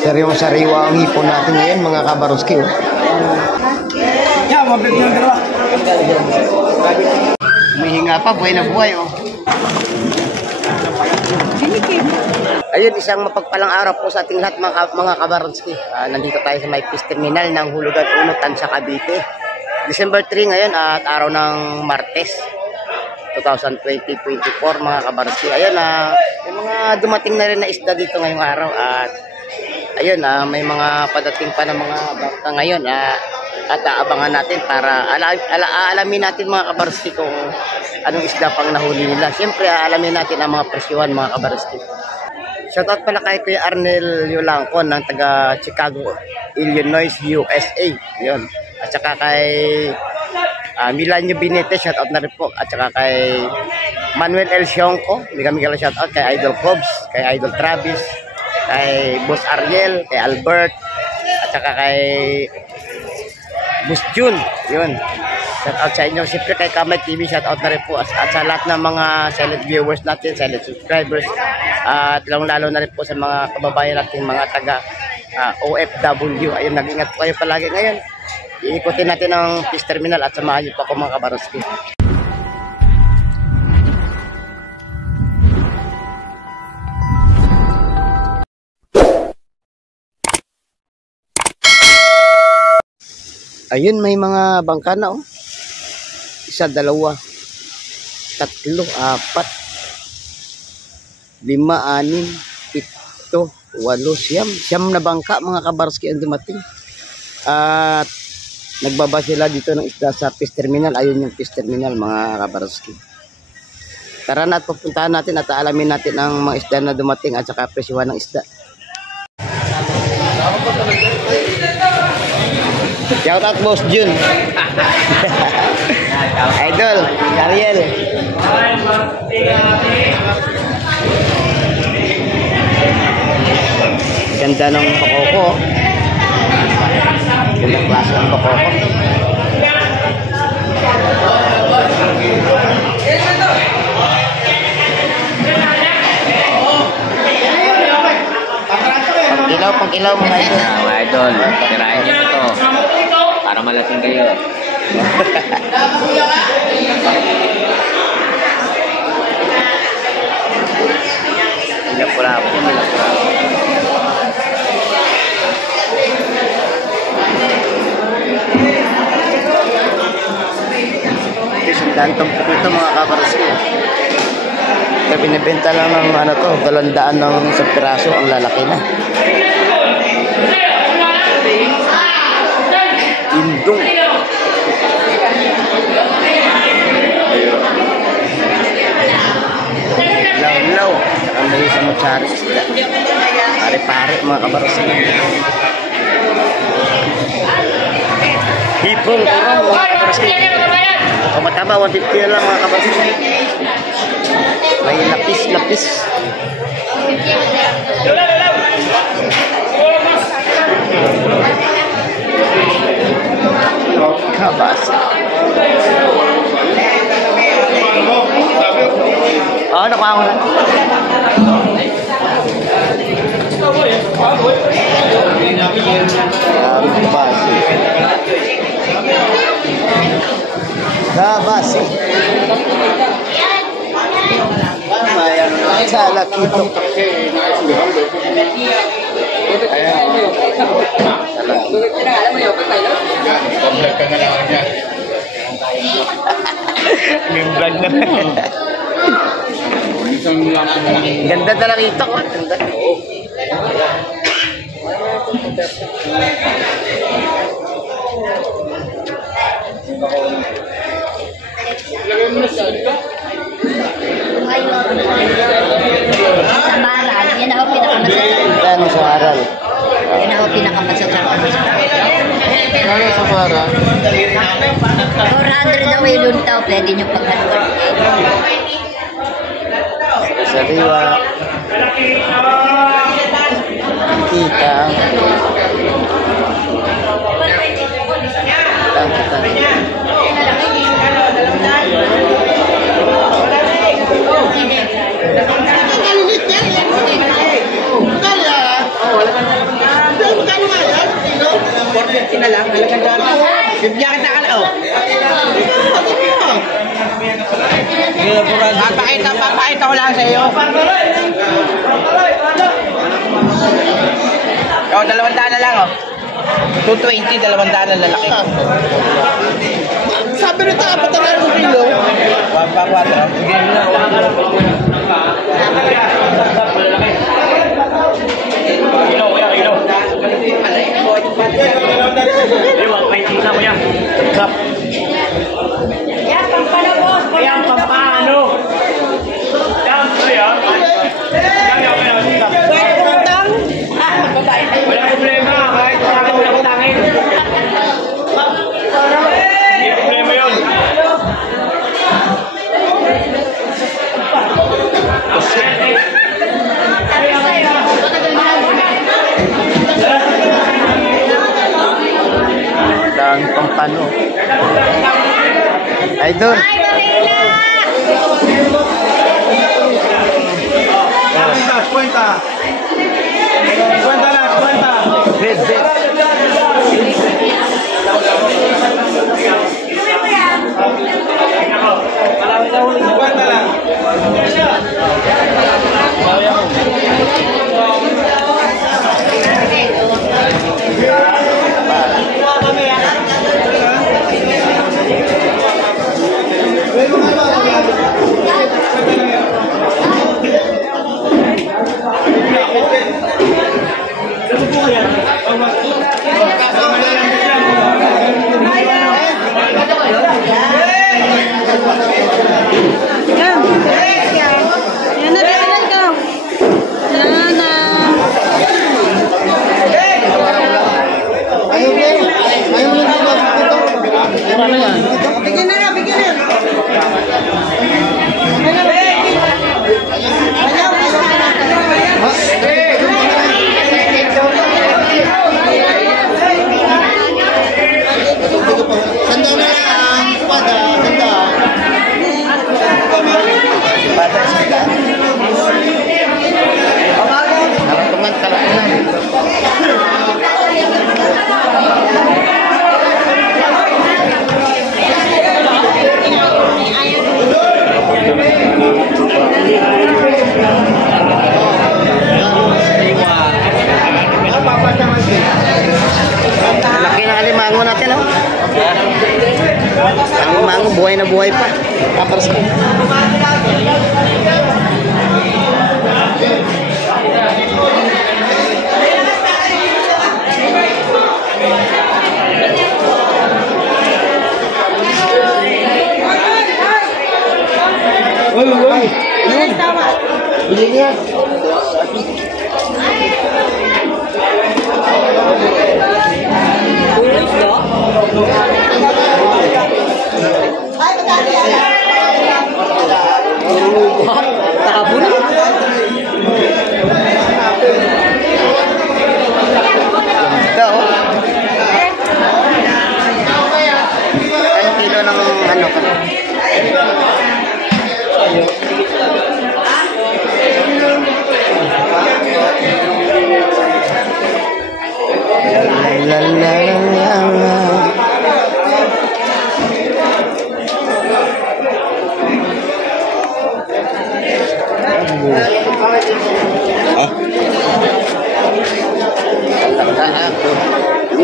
Sariwang-sariwa ang hipon natin ngayon, mga kabaroski. Oh. Yeah, mabit na dalawa. Humihinga pa, buhay na buhay. Oh. Ayun, isang mapagpalang araw po sa ating lahat, mga kabaroski. Nandito tayo sa may Peace Terminal ng Hulugan 1, Tansa, Cavite. December 3 ngayon at araw ng Martes 2024, mga kabaroski. Ayun, may mga dumating na rin na isda dito ngayong araw at ayun, may mga padating pa ng mga bangka ngayon at aabangan natin para alamin natin, mga kabaroski, kung anong isda pang nahuli nila. Siyempre, alamin natin ang mga presyuhan, mga kabaroski. Shoutout pala kay Kuya Arnel Yolangkon ng taga Chicago, Illinois, USA. Yun. At saka kay Milanio Binete, shoutout na rin po. At saka kay Manuel El Sionco, Miguel shoutout. Kay Idol Cobs, kay Idol Travis, kay Boss Ariel, kay Albert, at saka kay Boss June. Yun. Shoutout sa inyo. Siyempre kay Kamay TV, shoutout na rin po. At sa lahat ng mga silent viewers natin, silent subscribers. At lalo na rin po sa mga kababayan natin, mga taga OFW. Ayun, nag-ingat po kayo palagi ngayon. Iikutin natin ang Peace Terminal at samahan niyo pa ako, mga kabaroski. Ayun, may mga bangka na, oh. 1, 2, 3, 4, 5, 6, 7, 8, 9 na bangka, mga kabaroski, ang dumating. At nagbaba sila dito ng isda sa Peace Terminal. Ayun yung Peace Terminal, mga kabaroski. Tara na at pupuntahan natin at alamin natin ang mga isda na dumating at saka presyuhan ng isda. Shout out Boss June. Idol Ariel. Ganda ng pakoko. Ganda klase ng pakoko. Pang-ilaw mga idol. Mga idol, tirahin nyo ito para malasing kayo. Pula. Sandaan tong puto ito, mga kabaroski. Kaya binibenta lang ng ano to, 200 ng isang piraso, ang lalaki na. Indong. Law-law. Saka may isang matsari isda. Pare-pare, mga kabaroski. Hipong kurang, mga kabaroski. O mataba, 150 na lang, mga kabaroski. May lapis-lapis. Kabasa. Oh, nakuha ko na. Kabasi. Sa lakito. Vlog na. Ganda talaga ito. Ganda. Sa Maral, yan ako pinakamasarap. Ano sa Maral? Yan ako pinakamasarap. Ano sa Maral? 400 daw yung luntaw, pwede nyo pagkaluan. Sariwa. Kita. na lang. Halagang daan. Bibigyan kita ka na, oh. Papakita ko lang sa iyo. Oh, 200 na lang, oh. 220, 200 na lalaki. Sabi nito, apat na lang sa kilo. 500. Ang pampano. Ay, doon. Cuenta lang, cuenta. Red. Cuenta lang. Laki ng alimango natin, oh. Ang mango, buhay na buhay pa. Kapars ko. Bili niya. Takabuna. Ito, oh. Anong kilo ng ano ka?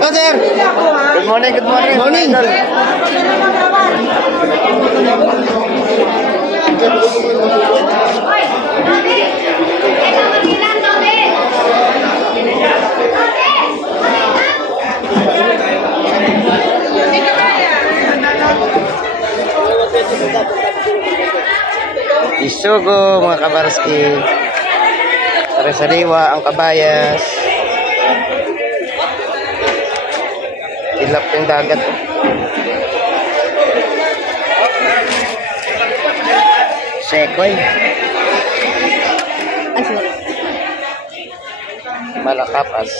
Oh, sir. Good morning, good morning. Morning. Isugo, mga kabarski. Sari-sariwa, ang kabayas. Ilap yung dagat. Sekoy. Malakapas.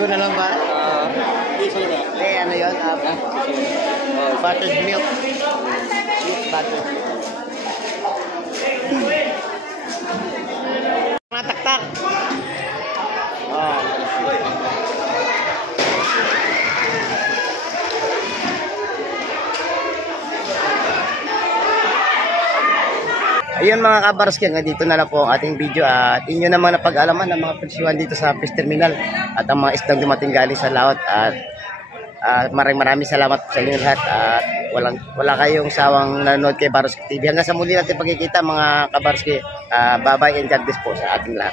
Bago na lang ba? Ano yun? Buttered milk. Sweet butter. Mga taktak. Ayun mga kabarski, dito na lang po ang ating video at inyo namang napag-alaman ng mga presyuhan dito sa fish terminal at ang mga isdang dumating galing sa laot at maraming salamat sa inyo lahat at wala kayong sawang nanonood kay Baroski TV. Hanggang sa muli natin pagkikita mga kabarski, bye bye and God bless po sa ating lahat.